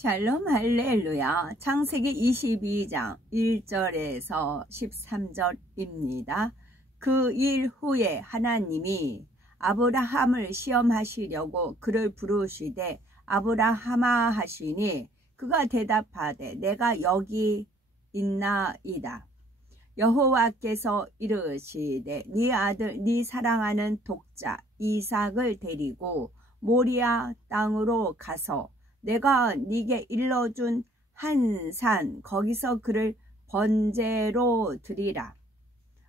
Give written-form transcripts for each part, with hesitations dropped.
샬롬 할렐루야. 창세기 22장 1절에서 13절입니다. 그 일 후에 하나님이 아브라함을 시험하시려고 그를 부르시되 아브라함아 하시니 그가 대답하되 내가 여기 있나이다. 여호와께서 이르시되 네 아들 네 사랑하는 독자 이삭을 데리고 모리아 땅으로 가서 내가 네게 일러준 한 산 거기서 그를 번제로 드리라.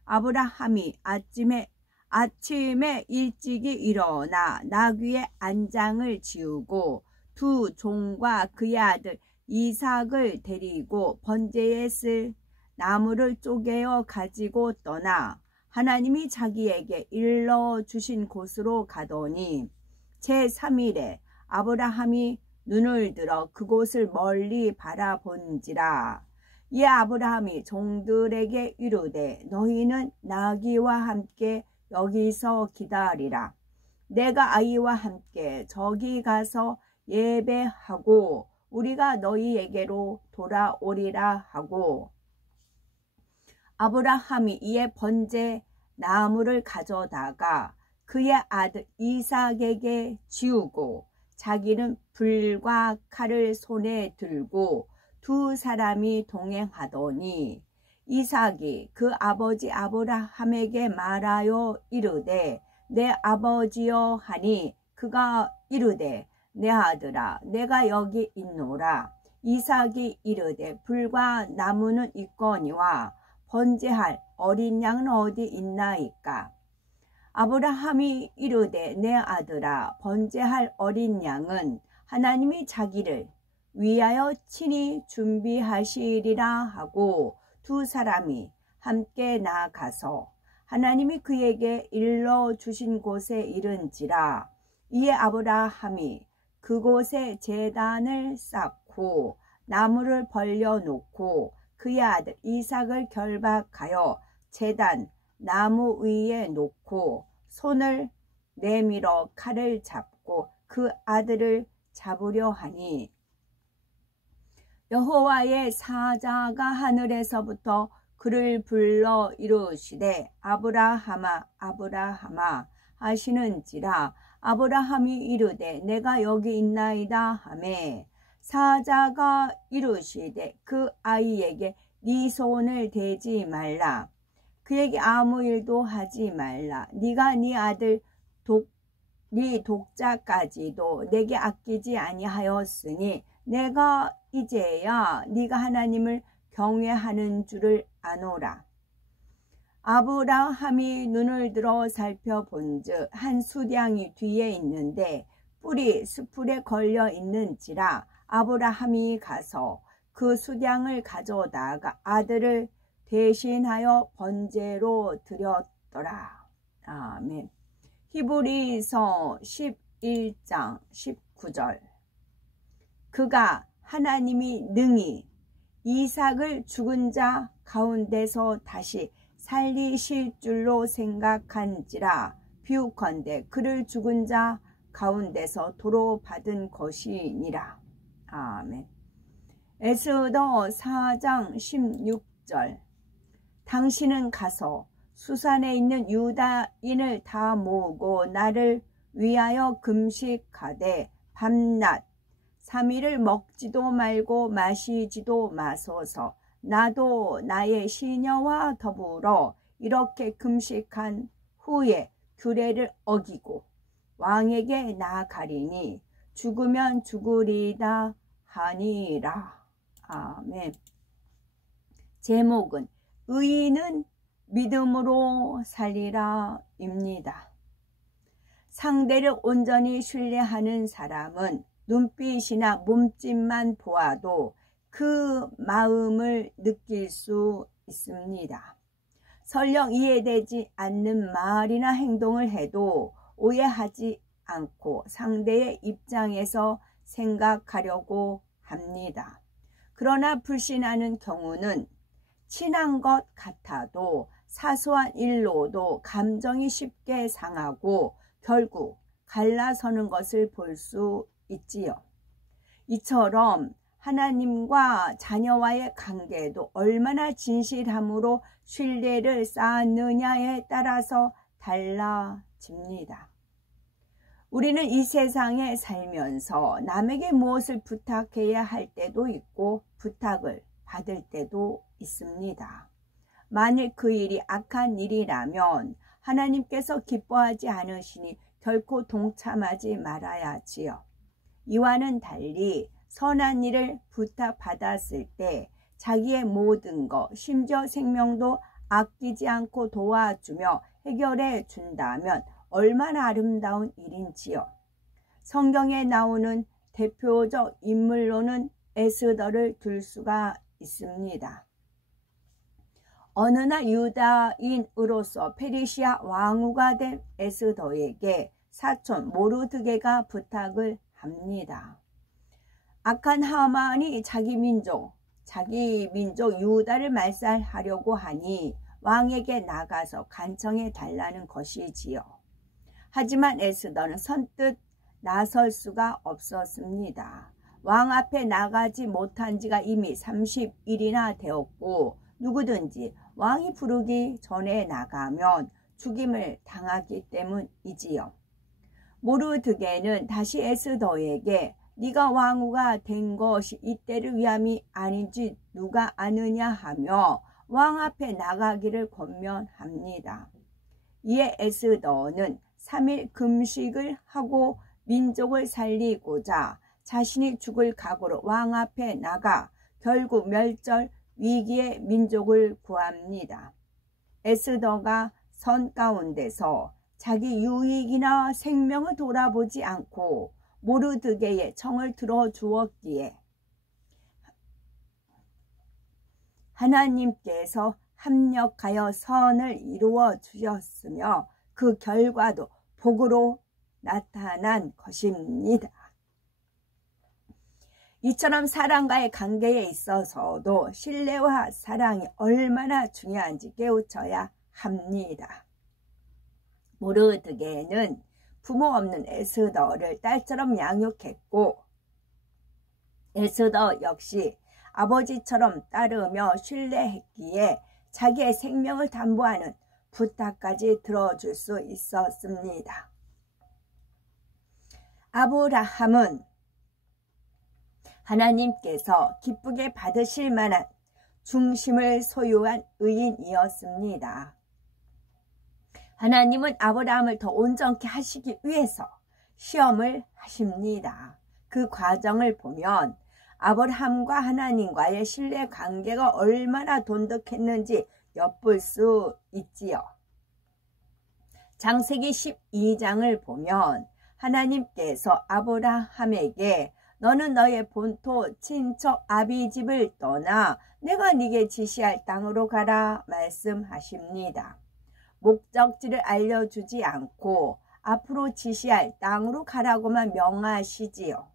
아브라함이 아침에 일찍이 일어나 나귀의 안장을 지우고 두 종과 그의 아들 이삭을 데리고 번제에 쓸 나무를 쪼개어 가지고 떠나 하나님이 자기에게 일러주신 곳으로 가더니 제3일에 아브라함이 눈을 들어 그곳을 멀리 바라본지라. 이에 아브라함이 종들에게 이르되 너희는 나귀와 함께 여기서 기다리라. 내가 아이와 함께 저기 가서 예배하고 우리가 너희에게로 돌아오리라 하고 아브라함이 이에 번제 나무를 가져다가 그의 아들 이삭에게 지우고 자기는 불과 칼을 손에 들고 두 사람이 동행하더니 이삭이 그 아버지 아브라함에게 말하여 이르되 내 아버지여 하니 그가 이르되 내 아들아 내가 여기 있노라. 이삭이 이르되 불과 나무는 있거니와 번제할 어린 양은 어디 있나이까. 아브라함이 이르되 내 아들아 번제할 어린 양은 하나님이 자기를 위하여 친히 준비하시리라 하고 두 사람이 함께 나아가서 하나님이 그에게 일러주신 곳에 이른지라. 이에 아브라함이 그곳에 제단을 쌓고 나무를 벌려놓고 그의 아들 이삭을 결박하여 제단 나무 위에 놓고 손을 내밀어 칼을 잡고 그 아들을 잡으려 하니 여호와의 사자가 하늘에서부터 그를 불러 이르시되 아브라함아 아브라함아 하시는지라. 아브라함이 이르되 내가 여기 있나이다 하매 사자가 이르시되 그 아이에게 네 손을 대지 말라. 그에게 아무 일도 하지 말라. 네가 네 아들 네 독자까지도 내게 아끼지 아니하였으니 내가 이제야 네가 하나님을 경외하는 줄을 아노라. 아브라함이 눈을 들어 살펴본즉 한 수량이 뒤에 있는데 뿔이 수풀에 걸려 있는지라. 아브라함이 가서 그 수량을 가져다가 아들을 대신하여 번제로 드렸더라. 아멘. 히브리서 11장 19절. 그가 하나님이 능히 이삭을 죽은 자 가운데서 다시 살리실 줄로 생각한지라. 비유컨대 그를 죽은 자 가운데서 도로 받은 것이니라. 아멘. 에스더 4장 16절. 당신은 가서 수산에 있는 유다인을 다 모으고 나를 위하여 금식하되 밤낮 3일을 먹지도 말고 마시지도 마소서. 나도 나의 시녀와 더불어 이렇게 금식한 후에 규례를 어기고 왕에게 나아가리니 죽으면 죽으리다 하니라. 아멘. 제목은 의인은 믿음으로 살리라 입니다. 상대를 온전히 신뢰하는 사람은 눈빛이나 몸짓만 보아도 그 마음을 느낄 수 있습니다. 설령 이해되지 않는 말이나 행동을 해도 오해하지 않고 상대의 입장에서 생각하려고 합니다. 그러나 불신하는 경우는 친한 것 같아도 사소한 일로도 감정이 쉽게 상하고 결국 갈라서는 것을 볼 수 있지요. 이처럼 하나님과 자녀와의 관계도 얼마나 진실함으로 신뢰를 쌓았느냐에 따라서 달라집니다. 우리는 이 세상에 살면서 남에게 무엇을 부탁해야 할 때도 있고 부탁을 받을 때도 있습니다. 만일 그 일이 악한 일이라면 하나님께서 기뻐하지 않으시니 결코 동참하지 말아야지요. 이와는 달리 선한 일을 부탁받았을 때 자기의 모든 것, 심지어 생명도 아끼지 않고 도와주며 해결해 준다면 얼마나 아름다운 일인지요. 성경에 나오는 대표적 인물로는 에스더를 들 수가 있습니다. 어느 날 유다인으로서 페르시아 왕후가 된 에스더에게 사촌 모르드게가 부탁을 합니다. 악한 하만이 자기 민족 유다를 말살하려고 하니 왕에게 나가서 간청해 달라는 것이지요. 하지만 에스더는 선뜻 나설 수가 없었습니다. 왕 앞에 나가지 못한 지가 이미 30일이나 되었고 누구든지 왕이 부르기 전에 나가면 죽임을 당하기 때문이지요. 모르드게는 다시 에스더에게 네가 왕후가 된 것이 이때를 위함이 아닌지 누가 아느냐 하며 왕 앞에 나가기를 권면합니다. 이에 에스더는 3일 금식을 하고 민족을 살리고자 자신이 죽을 각오로 왕 앞에 나가 결국 멸절 위기의 민족을 구합니다. 에스더가 선 가운데서 자기 유익이나 생명을 돌아보지 않고 모르드게의 청을 들어주었기에 하나님께서 합력하여 선을 이루어 주셨으며 그 결과도 복으로 나타난 것입니다. 이처럼 사랑과의 관계에 있어서도 신뢰와 사랑이 얼마나 중요한지 깨우쳐야 합니다. 모르드게는 부모 없는 에스더를 딸처럼 양육했고 에스더 역시 아버지처럼 따르며 신뢰했기에 자기의 생명을 담보하는 부탁까지 들어줄 수 있었습니다. 아브라함은 하나님께서 기쁘게 받으실 만한 중심을 소유한 의인이었습니다. 하나님은 아브라함을 더 온전케 하시기 위해서 시험을 하십니다. 그 과정을 보면 아브라함과 하나님과의 신뢰 관계가 얼마나 돈독했는지 엿볼 수 있지요. 창세기 12장을 보면 하나님께서 아브라함에게 너는 너의 본토 친척 아비집을 떠나 내가 네게 지시할 땅으로 가라 말씀하십니다. 목적지를 알려주지 않고 앞으로 지시할 땅으로 가라고만 명하시지요.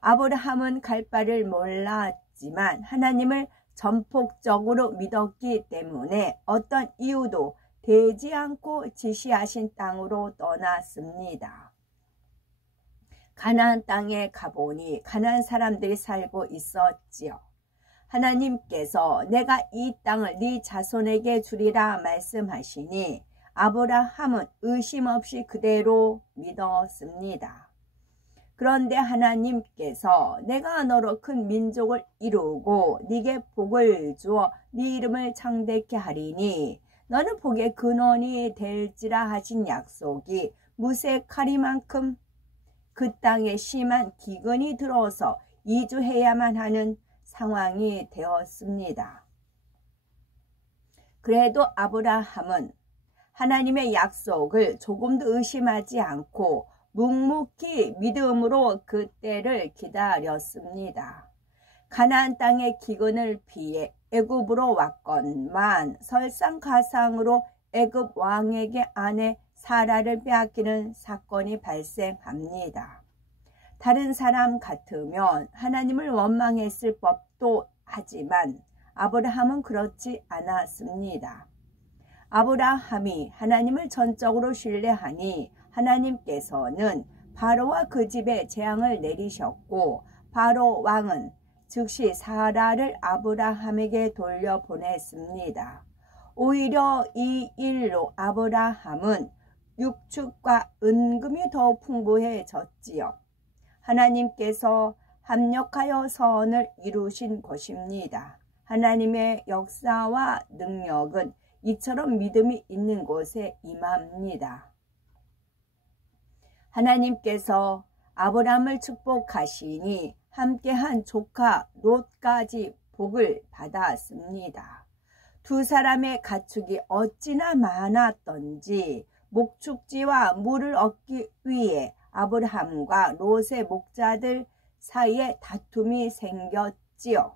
아브라함은 갈 바를 몰랐지만 하나님을 전폭적으로 믿었기 때문에 어떤 이유도 되지 않고 지시하신 땅으로 떠났습니다. 가나안 땅에 가보니 가나안 사람들이 살고 있었지요. 하나님께서 내가 이 땅을 네 자손에게 주리라 말씀하시니 아브라함은 의심 없이 그대로 믿었습니다. 그런데 하나님께서 내가 너로 큰 민족을 이루고 네게 복을 주어 네 이름을 창대케 하리니 너는 복의 근원이 될지라 하신 약속이 무색하리만큼 그 땅에 심한 기근이 들어서 이주해야만 하는 상황이 되었습니다. 그래도 아브라함은 하나님의 약속을 조금도 의심하지 않고 묵묵히 믿음으로 그때를 기다렸습니다. 가나안 땅의 기근을 피해 애굽으로 왔건만 설상가상으로 애굽 왕에게 아내 사라를 빼앗기는 사건이 발생합니다. 다른 사람 같으면 하나님을 원망했을 법도 하지만 아브라함은 그렇지 않았습니다. 아브라함이 하나님을 전적으로 신뢰하니 하나님께서는 바로와 그 집에 재앙을 내리셨고 바로 왕은 즉시 사라를 아브라함에게 돌려보냈습니다. 오히려 이 일로 아브라함은 육축과 은금이 더 풍부해졌지요. 하나님께서 합력하여 선을 이루신 것입니다. 하나님의 역사와 능력은 이처럼 믿음이 있는 곳에 임합니다. 하나님께서 아브라함을 축복하시니 함께한 조카 롯까지 복을 받았습니다. 두 사람의 가축이 어찌나 많았던지 목축지와 물을 얻기 위해 아브라함과 롯의 목자들 사이에 다툼이 생겼지요.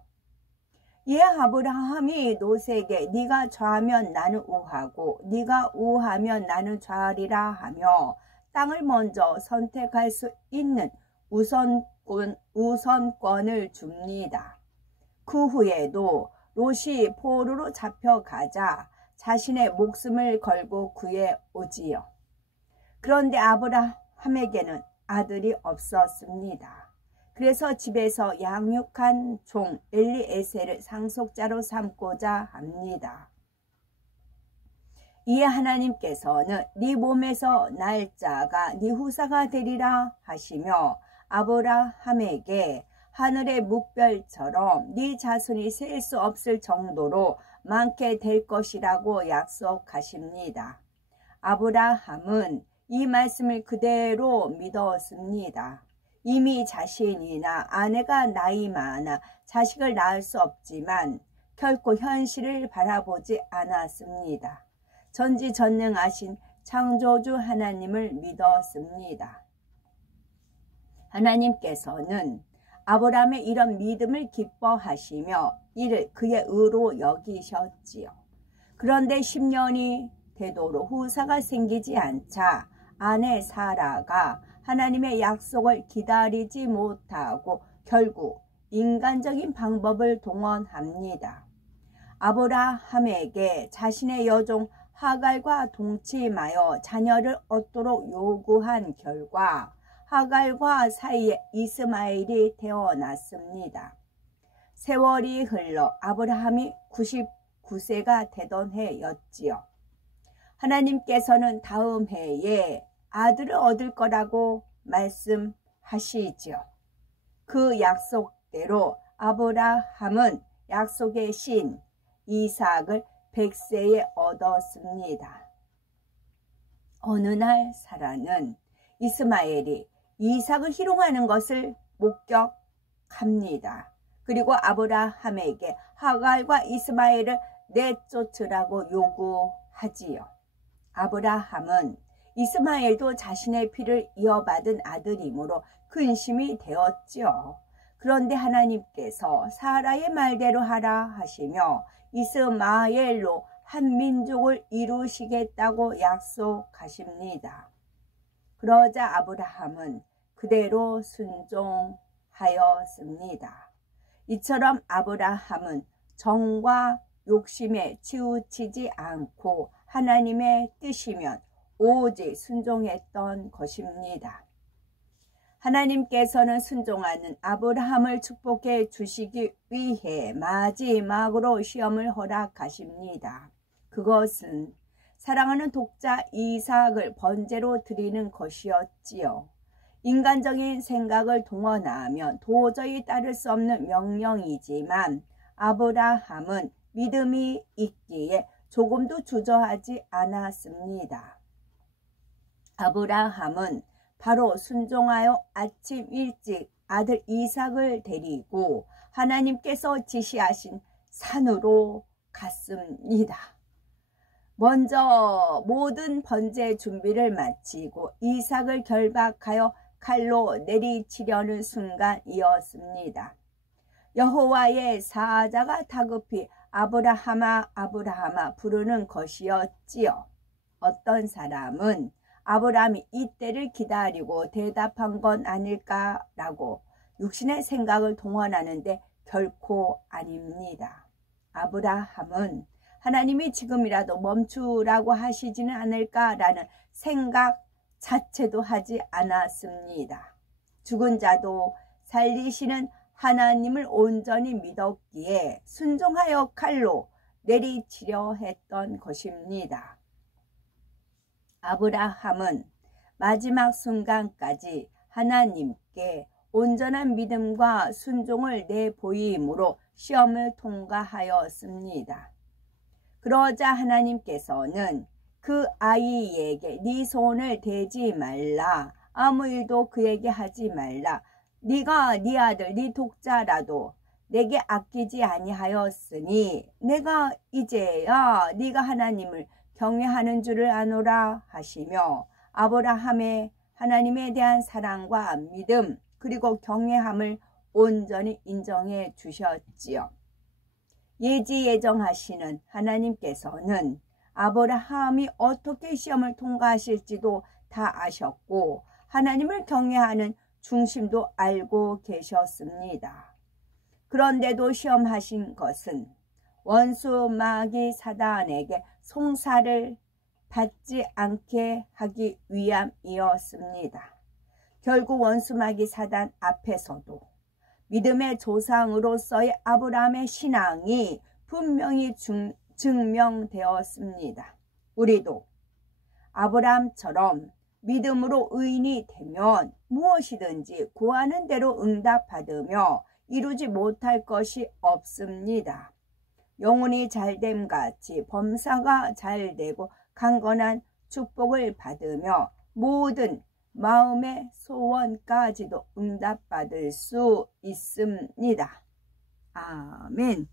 이에 아브라함이 롯에게 네가 좌하면 나는 우하고 네가 우하면 나는 좌하리라 하며 땅을 먼저 선택할 수 있는 우선권을 줍니다. 그 후에도 롯이 포로로 잡혀가자 자신의 목숨을 걸고 구해 오지요. 그런데 아브라함에게는 아들이 없었습니다. 그래서 집에서 양육한 종 엘리에셀을 상속자로 삼고자 합니다. 이에 하나님께서는 네 몸에서 날 자가 네 후사가 되리라 하시며 아브라함에게 하늘의 묵별처럼 네 자손이 셀 수 없을 정도로 많게 될 것이라고 약속하십니다. 아브라함은 이 말씀을 그대로 믿었습니다. 이미 자신이나 아내가 나이 많아 자식을 낳을 수 없지만 결코 현실을 바라보지 않았습니다. 전지전능하신 창조주 하나님을 믿었습니다. 하나님께서는 아브라함의 이런 믿음을 기뻐하시며 이를 그의 의로 여기셨지요. 그런데 10년이 되도록 후사가 생기지 않자 아내 사라가 하나님의 약속을 기다리지 못하고 결국 인간적인 방법을 동원합니다. 아브라함에게 자신의 여종 하갈과 동침하여 자녀를 얻도록 요구한 결과 하갈과 사이에 이스마엘이 태어났습니다. 세월이 흘러 아브라함이 99세가 되던 해였지요. 하나님께서는 다음 해에 아들을 얻을 거라고 말씀하시지요. 그 약속대로 아브라함은 약속의 신 이삭을 100세에 얻었습니다. 어느 날 사라는 이스마엘이 이삭을 희롱하는 것을 목격합니다. 그리고 아브라함에게 하갈과 이스마엘을 내쫓으라고 요구하지요. 아브라함은 이스마엘도 자신의 피를 이어받은 아들이므로 근심이 되었지요. 그런데 하나님께서 사라의 말대로 하라 하시며 이스마엘로 한 민족을 이루시겠다고 약속하십니다. 그러자 아브라함은 그대로 순종하였습니다. 이처럼 아브라함은 정과 욕심에 치우치지 않고 하나님의 뜻이면 오직 순종했던 것입니다. 하나님께서는 순종하는 아브라함을 축복해 주시기 위해 마지막으로 시험을 허락하십니다. 그것은 사랑하는 독자 이삭을 번제로 드리는 것이었지요. 인간적인 생각을 동원하면 도저히 따를 수 없는 명령이지만 아브라함은 믿음이 있기에 조금도 주저하지 않았습니다. 아브라함은 바로 순종하여 아침 일찍 아들 이삭을 데리고 하나님께서 지시하신 산으로 갔습니다. 먼저 모든 번제 준비를 마치고 이삭을 결박하여 칼로 내리치려는 순간이었습니다. 여호와의 사자가 다급히 아브라함아 아브라함아 부르는 것이었지요. 어떤 사람은 아브라함이 이때를 기다리고 대답한 건 아닐까라고 육신의 생각을 동원하는데 결코 아닙니다. 아브라함은 하나님이 지금이라도 멈추라고 하시지는 않을까라는 생각 자체도 하지 않았습니다. 죽은 자도 살리시는 하나님을 온전히 믿었기에 순종하여 칼로 내리치려 했던 것입니다. 아브라함은 마지막 순간까지 하나님께 온전한 믿음과 순종을 내보임으로 시험을 통과하였습니다. 그러자 하나님께서는 그 아이에게 네 손을 대지 말라, 아무 일도 그에게 하지 말라, 네가 네 아들 네 독자라도 내게 아끼지 아니하였으니 내가 이제야 네가 하나님을 경외하는 줄을 아노라 하시며 아브라함의 하나님에 대한 사랑과 믿음 그리고 경외함을 온전히 인정해 주셨지요. 예지예정하시는 하나님께서는 아브라함이 어떻게 시험을 통과하실지도 다 아셨고 하나님을 경외하는 중심도 알고 계셨습니다. 그런데도 시험하신 것은 원수 마귀 사단에게 송사를 받지 않게 하기 위함이었습니다. 결국 원수 마귀 사단 앞에서도 믿음의 조상으로서의 아브라함의 신앙이 분명히 증명되었습니다. 우리도 아브라함처럼 믿음으로 의인이 되면 무엇이든지 구하는 대로 응답받으며 이루지 못할 것이 없습니다. 영혼이 잘됨 같이 범사가 잘되고 강건한 축복을 받으며 모든 마음의 소원까지도 응답받을 수 있습니다. 아멘.